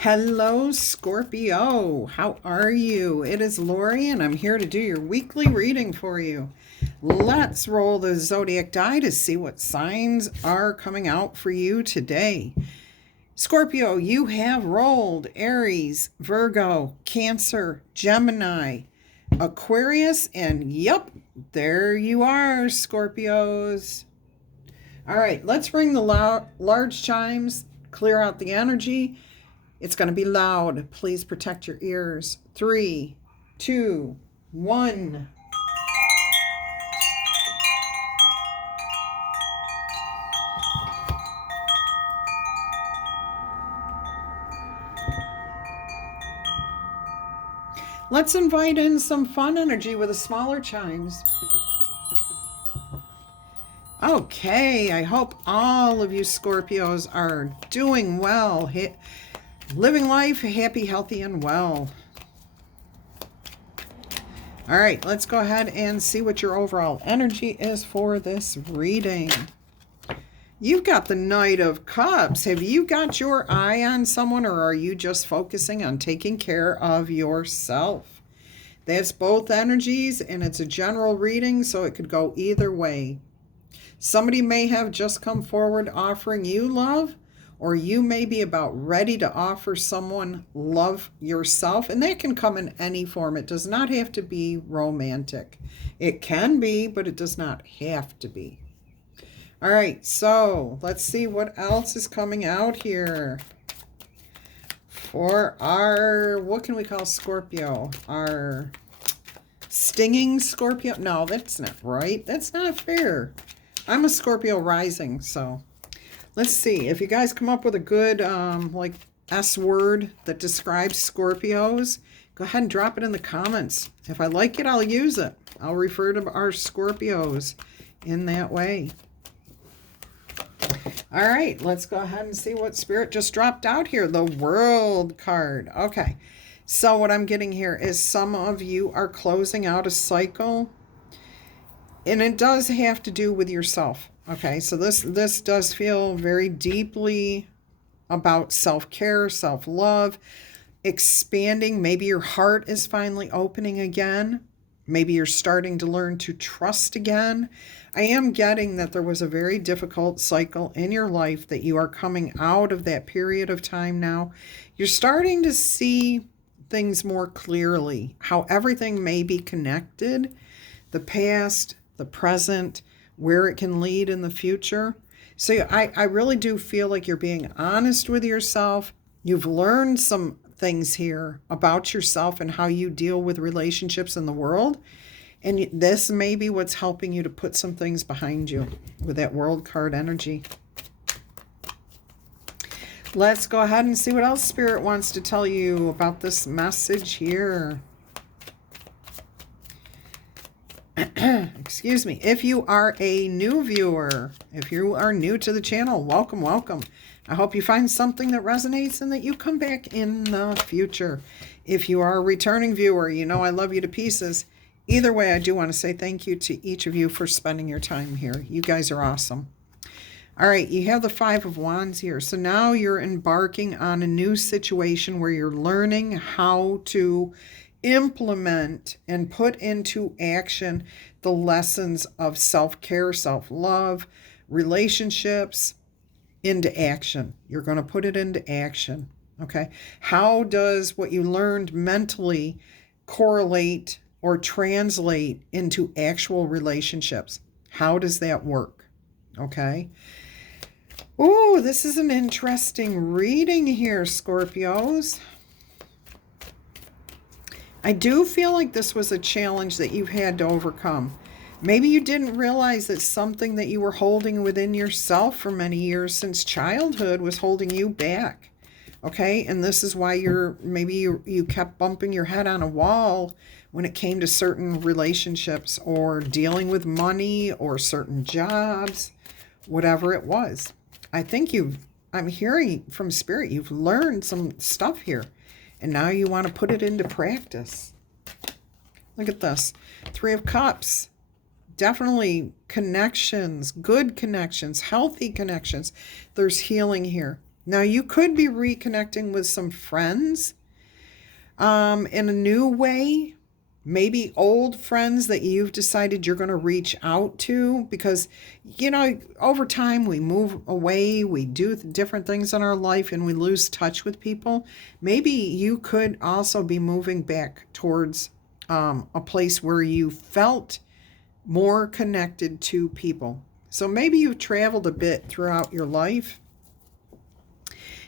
Hello, Scorpio. How are you? It is Laurie, and I'm here to do your weekly reading for you. Let's roll the zodiac die to see what signs are coming out for you today. Scorpio, you have rolled Aries, Virgo, Cancer, Gemini, Aquarius, and yep, there you are, Scorpios. All right, let's ring the large chimes, clear out the energy. It's going to be loud. Please protect your ears. 3, 2, 1. Let's invite in some fun energy with the smaller chimes. Okay, I hope all of you Scorpios are doing well, living life happy, healthy, and well. All right, let's go ahead and see what your overall energy is for this reading. You've got the Knight of Cups. Have you got your eye on someone, or are you just focusing on taking care of yourself? That's both energies, and it's a general reading, so it could go either way. Somebody may have just come forward offering you love, or you may be about ready to offer someone love yourself, and that can come in any form. It does not have to be romantic. It can be, but it does not have to be. All right, so let's see what else is coming out here for our, what can we call Scorpio? Our stinging Scorpio? No, that's not right. That's not fair. I'm a Scorpio rising, so let's see. If you guys come up with a good like S word that describes Scorpios, go ahead and drop it in the comments. If I like it, I'll use it. I'll refer to our Scorpios in that way. All right, let's go ahead and see what Spirit just dropped out here. The World card. Okay, so what I'm getting here is some of you are closing out a cycle, and it does have to do with yourself. Okay, so this does feel very deeply about self-care, self-love, expanding. Maybe your heart is finally opening again. Maybe you're starting to learn to trust again. I am getting that there was a very difficult cycle in your life, that you are coming out of that period of time now. You're starting to see things more clearly, how everything may be connected, the past, the present, where it can lead in the future. So I really do feel like you're being honest with yourself. You've learned some things here about yourself and how you deal with relationships in the world. And this may be what's helping you to put some things behind you with that World card energy. Let's go ahead and see what else Spirit wants to tell you about this message here. Excuse me. If you are a new viewer, if you are new to the channel, welcome, welcome. I hope you find something that resonates and that you come back in the future. If you are a returning viewer, you know I love you to pieces. Either way, I do want to say thank you to each of you for spending your time here. You guys are awesome. All right, you have the Five of Wands here. So now you're embarking on a new situation where you're learning how to implement and put into action the lessons of self-care, self-love, relationships into action. You're going to put it into action, okay? How does what you learned mentally correlate or translate into actual relationships? How does that work, okay? Oh, this is an interesting reading here, Scorpios. I do feel like this was a challenge that you've had to overcome. Maybe you didn't realize that something that you were holding within yourself for many years since childhood was holding you back. Okay, and this is why you kept bumping your head on a wall when it came to certain relationships or dealing with money or certain jobs, whatever it was. I think I'm hearing from Spirit, you've learned some stuff here. And now you want to put it into practice. Look at this. Three of Cups. Definitely connections, good connections, healthy connections. There's healing here. Now, you could be reconnecting with some friends in a new way. Maybe old friends that you've decided you're going to reach out to because, over time we move away, we do different things in our life, and we lose touch with people. Maybe you could also be moving back towards a place where you felt more connected to people. So maybe you've traveled a bit throughout your life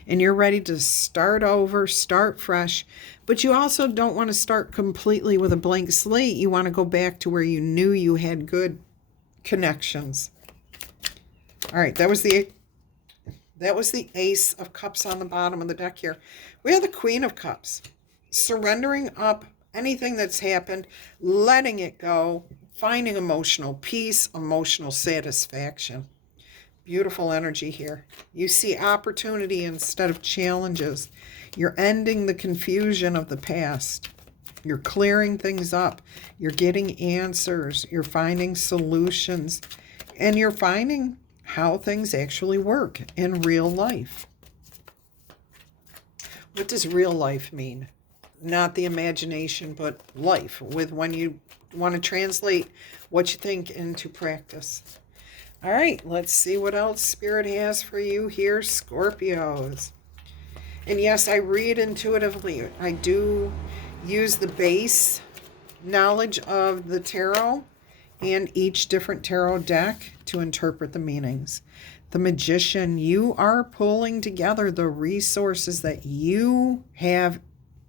and you're ready to start over, start fresh, but you also don't want to start completely with a blank slate. You want to go back to where you knew you had good connections. All right, that was the Ace of Cups on the bottom of the deck here. We have the Queen of Cups, surrendering up anything that's happened, letting it go, finding emotional peace, emotional satisfaction. Beautiful energy here. You see opportunity instead of challenges. You're ending the confusion of the past. You're clearing things up. You're getting answers. You're finding solutions. And you're finding how things actually work in real life. What does real life mean? Not the imagination, but life, with when you want to translate what you think into practice. All right, let's see what else Spirit has for you here, Scorpios. And yes, I read intuitively. I do use the base knowledge of the tarot and each different tarot deck to interpret the meanings. The Magician, you are pulling together the resources that you have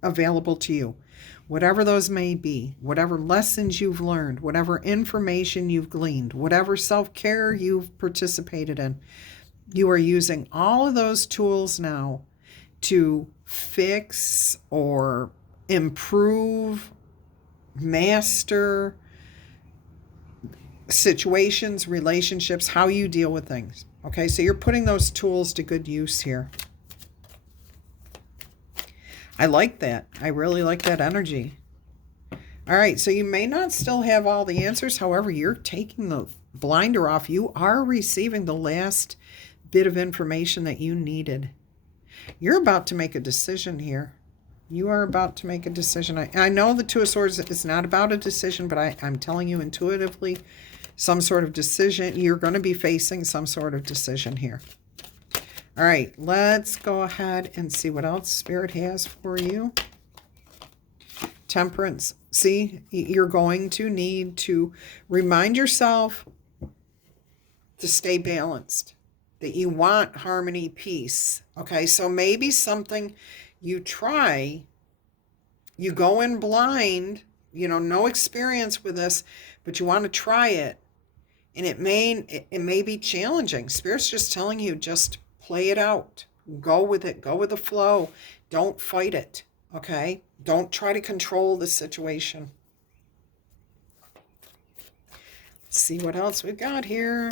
available to you. Whatever those may be, whatever lessons you've learned, whatever information you've gleaned, whatever self-care you've participated in, you are using all of those tools now to fix or improve, master situations, relationships, how you deal with things. Okay, so you're putting those tools to good use here. I like that. I really like that energy. All right, so you may not still have all the answers. However, you're taking the blinder off. You are receiving the last bit of information that you needed. You're about to make a decision here. You are about to make a decision. I know the Two of Swords is not about a decision, but I'm telling you intuitively, some sort of decision. You're going to be facing some sort of decision here. All right, let's go ahead and see what else Spirit has for you. Temperance. See, you're going to need to remind yourself to stay balanced, that you want harmony, peace. Okay, so maybe something you try, you go in blind, no experience with this, but you want to try it. And it may be challenging. Spirit's just telling you, just play it out. Go with it. Go with the flow. Don't fight it. Okay? Don't try to control the situation. Let's see what else we've got here.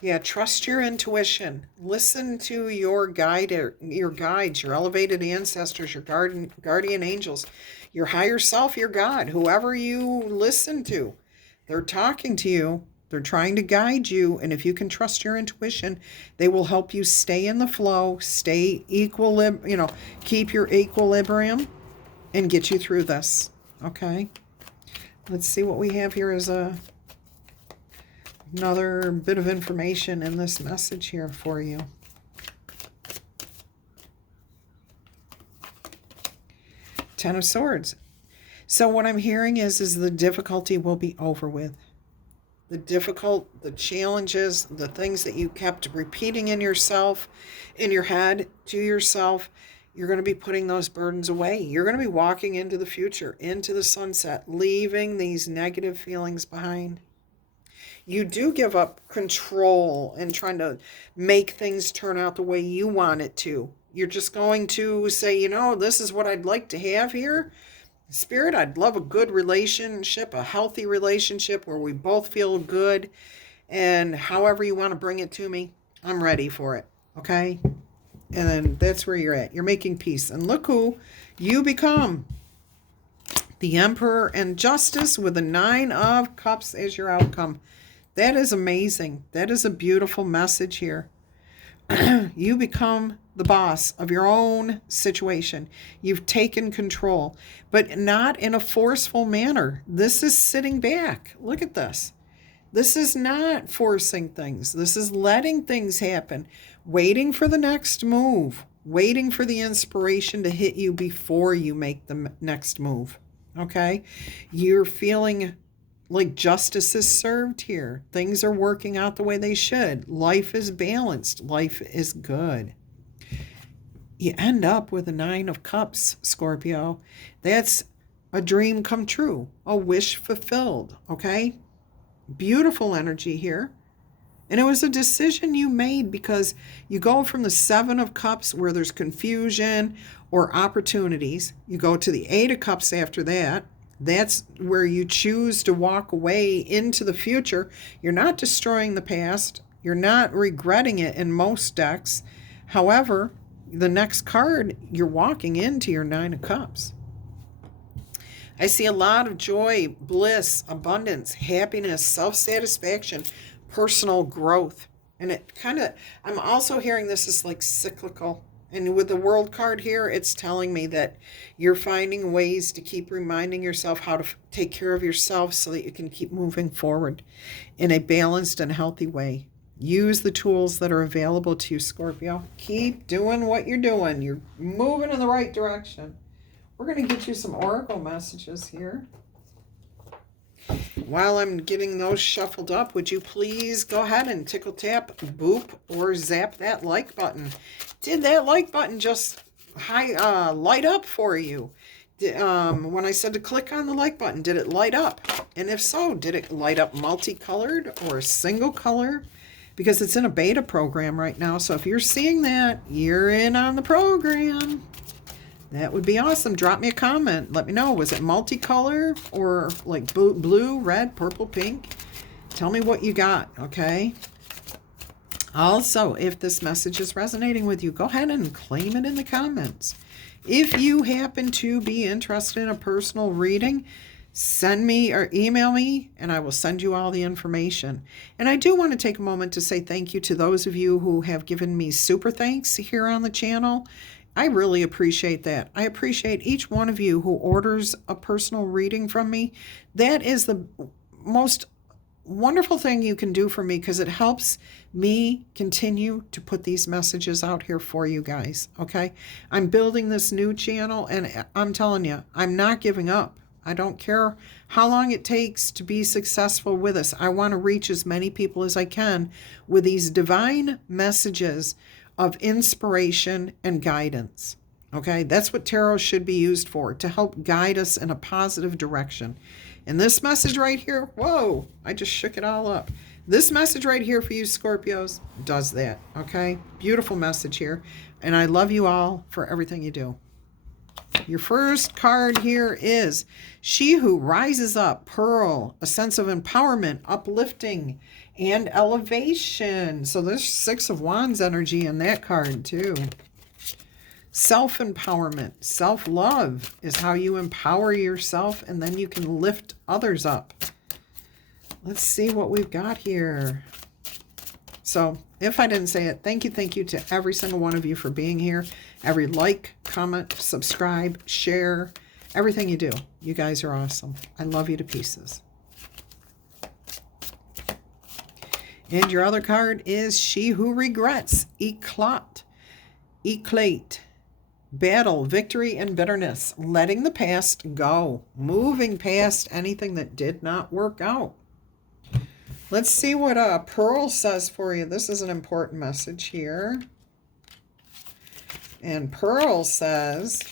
Yeah, trust your intuition. Listen to your guides, your elevated ancestors, your guardian angels, your higher self, your God, whoever you listen to. They're talking to you. They're trying to guide you. And if you can trust your intuition, they will help you stay in the flow, stay keep your equilibrium and get you through this. Okay. Let's see what we have here as another bit of information in this message here for you. Ten of Swords. So what I'm hearing is the difficulty will be over with. The challenges, the things that you kept repeating in your head to yourself, you're going to be putting those burdens away. You're going to be walking into the future, into the sunset, leaving these negative feelings behind. You do give up control and trying to make things turn out the way you want it to. You're just going to say, this is what I'd like to have here. Spirit, I'd love a good relationship, a healthy relationship where we both feel good. And however you want to bring it to me, I'm ready for it. Okay? And then that's where you're at. You're making peace. And look who you become. The Emperor and Justice with the Nine of Cups as your outcome. That is amazing. That is a beautiful message here. You become the boss of your own situation. You've taken control, but not in a forceful manner. This is sitting back. Look at this. This is not forcing things. This is letting things happen, waiting for the next move, waiting for the inspiration to hit you before you make the next move. Okay? You're feeling like justice is served here. Things are working out the way they should. Life is balanced. Life is good. You end up with a 9 of Cups, Scorpio. That's a dream come true, a wish fulfilled, okay? Beautiful energy here. And it was a decision you made because you go from the 7 of Cups where there's confusion or opportunities. You go to the 8 of Cups after that. That's where you choose to walk away into the future. You're not destroying the past. You're not regretting it in most decks. However, the next card, you're walking into your 9 of Cups. I see a lot of joy, bliss, abundance, happiness, self-satisfaction, personal growth. And it kind of, I'm also hearing this is like cyclical. And with the World card here, it's telling me that you're finding ways to keep reminding yourself how to take care of yourself so that you can keep moving forward in a balanced and healthy way. Use the tools that are available to you, Scorpio. Keep doing what you're doing. You're moving in the right direction. We're going to get you some oracle messages here. While I'm getting those shuffled up, would you please go ahead and tickle tap, boop, or zap that like button? Did that like button just light up for you? When I said to click on the like button, did it light up? And if so, did it light up multicolored or a single color? Because it's in a beta program right now. So if you're seeing that, you're in on the program. That would be awesome. Drop me a comment. Let me know. Was it multicolor or like blue, red, purple, pink? Tell me what you got, okay? Also, if this message is resonating with you, go ahead and claim it in the comments. If you happen to be interested in a personal reading, send me or email me and I will send you all the information. And I do want to take a moment to say thank you to those of you who have given me super thanks here on the channel. I really appreciate that. I appreciate each one of you who orders a personal reading from me. That is the most wonderful thing you can do for me because it helps me continue to put these messages out here for you guys, okay? I'm building this new channel and I'm telling you, I'm not giving up. I don't care how long it takes to be successful with us. I want to reach as many people as I can with these divine messages of inspiration and guidance. Okay, that's what tarot should be used for, to help guide us in a positive direction. And this message right here, whoa, I just shook it all up. This message right here for you Scorpios does that, okay? Beautiful message here. And I love you all for everything you do. Your first card here is She Who Rises Up, Pearl, a sense of empowerment, uplifting, and elevation. So there's 6 of Wands energy in that card too. Self-empowerment, self-love is how you empower yourself and then you can lift others up. Let's see what we've got here. So if I didn't say it, thank you to every single one of you for being here. Every like, comment, subscribe, share, everything you do. You guys are awesome. I love you to pieces. And your other card is She Who Regrets, Eclate, battle, victory, and bitterness. Letting the past go. Moving past anything that did not work out. Let's see what Pearl says for you. This is an important message here. And Pearl says,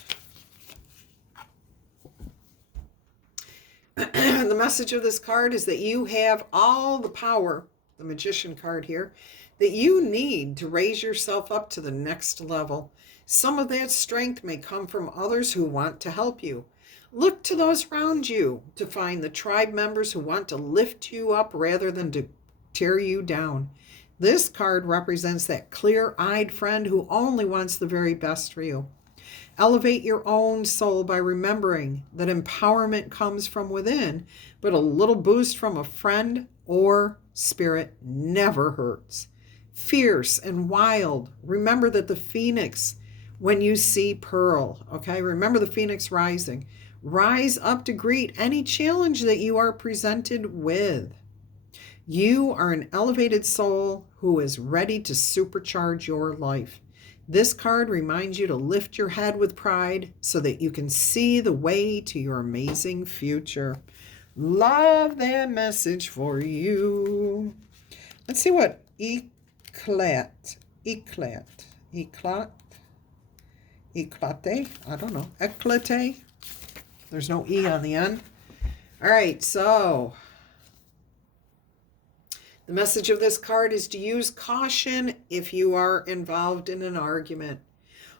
the message of this card is that you have all the power, the Magician card here, that you need to raise yourself up to the next level. Some of that strength may come from others who want to help you. Look to those around you to find the tribe members who want to lift you up rather than to tear you down. This card represents that clear-eyed friend who only wants the very best for you. Elevate your own soul by remembering that empowerment comes from within, but a little boost from a friend or Spirit never hurts. Fierce and wild. Remember that the phoenix, when you see Pearl, okay? Remember the phoenix rising. Rise up to greet any challenge that you are presented with. You are an elevated soul who is ready to supercharge your life. This card reminds you to lift your head with pride so that you can see the way to your amazing future. Love that message for you. Let's see what eclate, I don't know, eclate. There's no E on the end. All right, so the message of this card is to use caution if you are involved in an argument.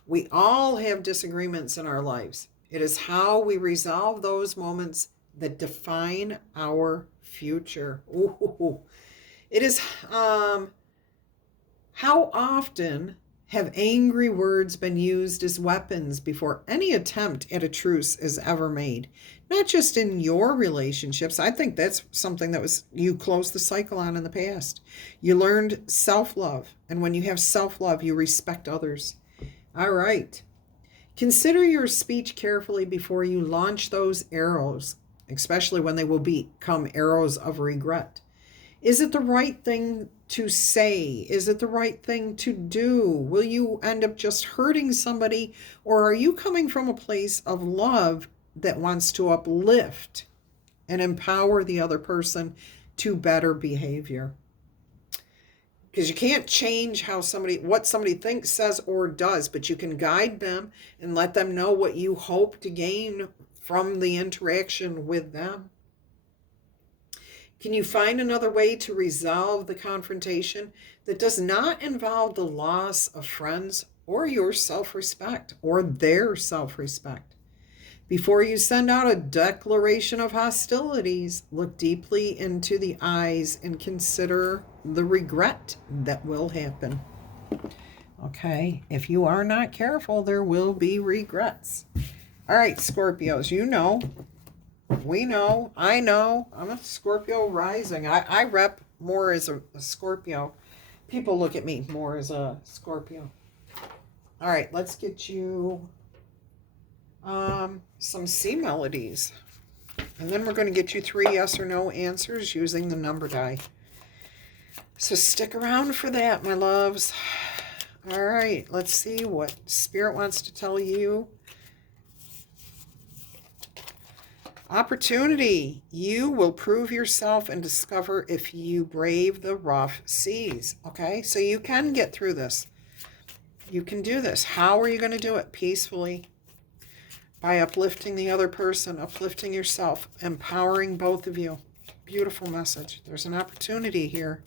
We all have disagreements in our lives. It is how we resolve those moments that define our future. Ooh. It is how often have angry words been used as weapons before any attempt at a truce is ever made? Not just in your relationships. I think that's something that was you closed the cycle on in the past. You learned self-love. And when you have self-love, you respect others. All right. Consider your speech carefully before you launch those arrows, especially when they will become arrows of regret. Is it the right thing to say? Is it the right thing to do? Will you end up just hurting somebody? Or are you coming from a place of love that wants to uplift and empower the other person to better behavior? Because you can't change what somebody thinks, says, or does, but you can guide them and let them know what you hope to gain from the interaction with them. Can you find another way to resolve the confrontation that does not involve the loss of friends or your self-respect or their self-respect? Before you send out a declaration of hostilities, look deeply into the eyes and consider the regret that will happen. Okay, if you are not careful, there will be regrets. All right, Scorpios, you know. We know, I know, I'm a Scorpio rising. I rep more as a Scorpio. People look at me more as a Scorpio. All right, let's get you some C melodies. And then we're going to get you 3 yes or no answers using the number die. So stick around for that, my loves. All right, let's see what Spirit wants to tell you. Opportunity. You will prove yourself and discover if you brave the rough seas. Okay, so you can get through this. You can do this. How are you going to do it? Peacefully. By uplifting the other person, uplifting yourself, empowering both of you. Beautiful message. There's an opportunity here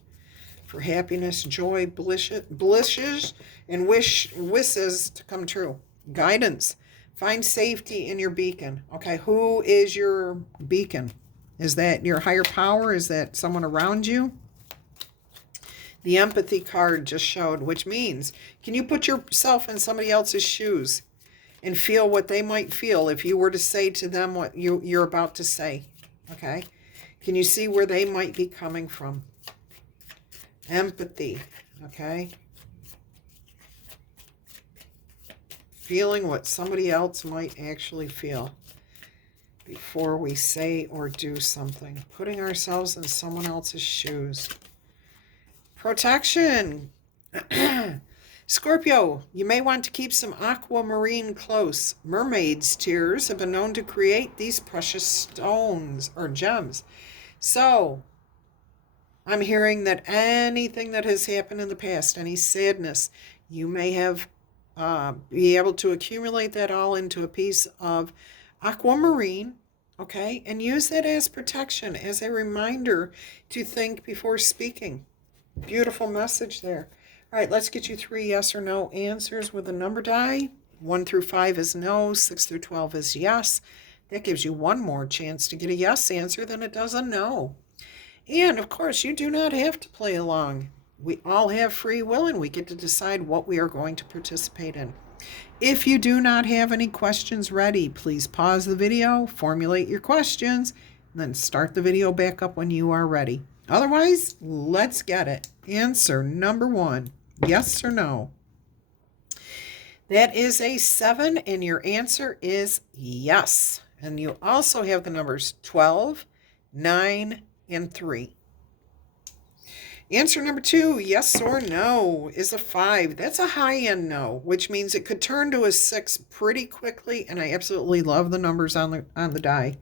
for happiness, joy, blishes, and wishes to come true. Guidance. Find safety in your beacon. Okay, who is your beacon? Is that your higher power? Is that someone around you? The empathy card just showed, which means, can you put yourself in somebody else's shoes and feel what they might feel if you were to say to them what you're about to say? Okay, can you see where they might be coming from? Empathy, okay? Feeling what somebody else might actually feel before we say or do something. Putting ourselves in someone else's shoes. Protection. Scorpio, you may want to keep some aquamarine close. Mermaids' tears have been known to create these precious stones or gems. So, I'm hearing that anything that has happened in the past, any sadness, you may have be able to accumulate that all into a piece of aquamarine, okay, and use that as protection, as a reminder to think before speaking. Beautiful message there. All right, let's get you 3 yes or no answers with a number die. 1 through 5 is no, 6 through 12 is yes. That gives you one more chance to get a yes answer than it does a no. And, of course, you do not have to play along. We all have free will, and we get to decide what we are going to participate in. If you do not have any questions ready, please pause the video, formulate your questions, and then start the video back up when you are ready. Otherwise, let's get it. Answer number 1, yes or no? That is a 7, and your answer is yes. And you also have the numbers 12, 9, and 3. Answer number 2, yes or no, is a 5. That's a high-end no, which means it could turn to a 6 pretty quickly, and I absolutely love the numbers on the die.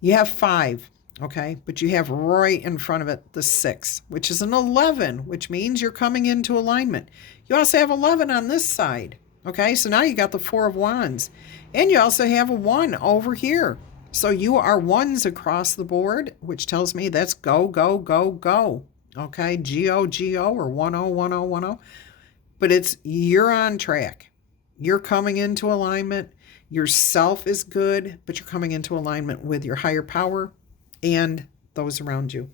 You have 5, okay, but you have right in front of it the 6, which is an 11, which means you're coming into alignment. You also have 11 on this side, okay, so now you got the 4 of Wands, and you also have a 1 over here. So you are 1s across the board, which tells me that's go, go, go, go. Okay, G-O-G-O or 1-0, 1-0, 1-0. But you're on track. You're coming into alignment. Yourself is good, but you're coming into alignment with your higher power and those around you.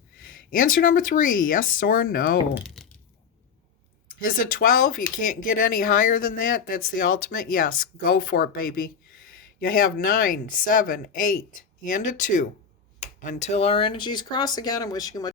Answer number 3, yes or no? Is it 12? You can't get any higher than that? That's the ultimate? Yes, go for it, baby. You have 9, 7, 8, and a 2. Until our energies cross again, I'm wishing you much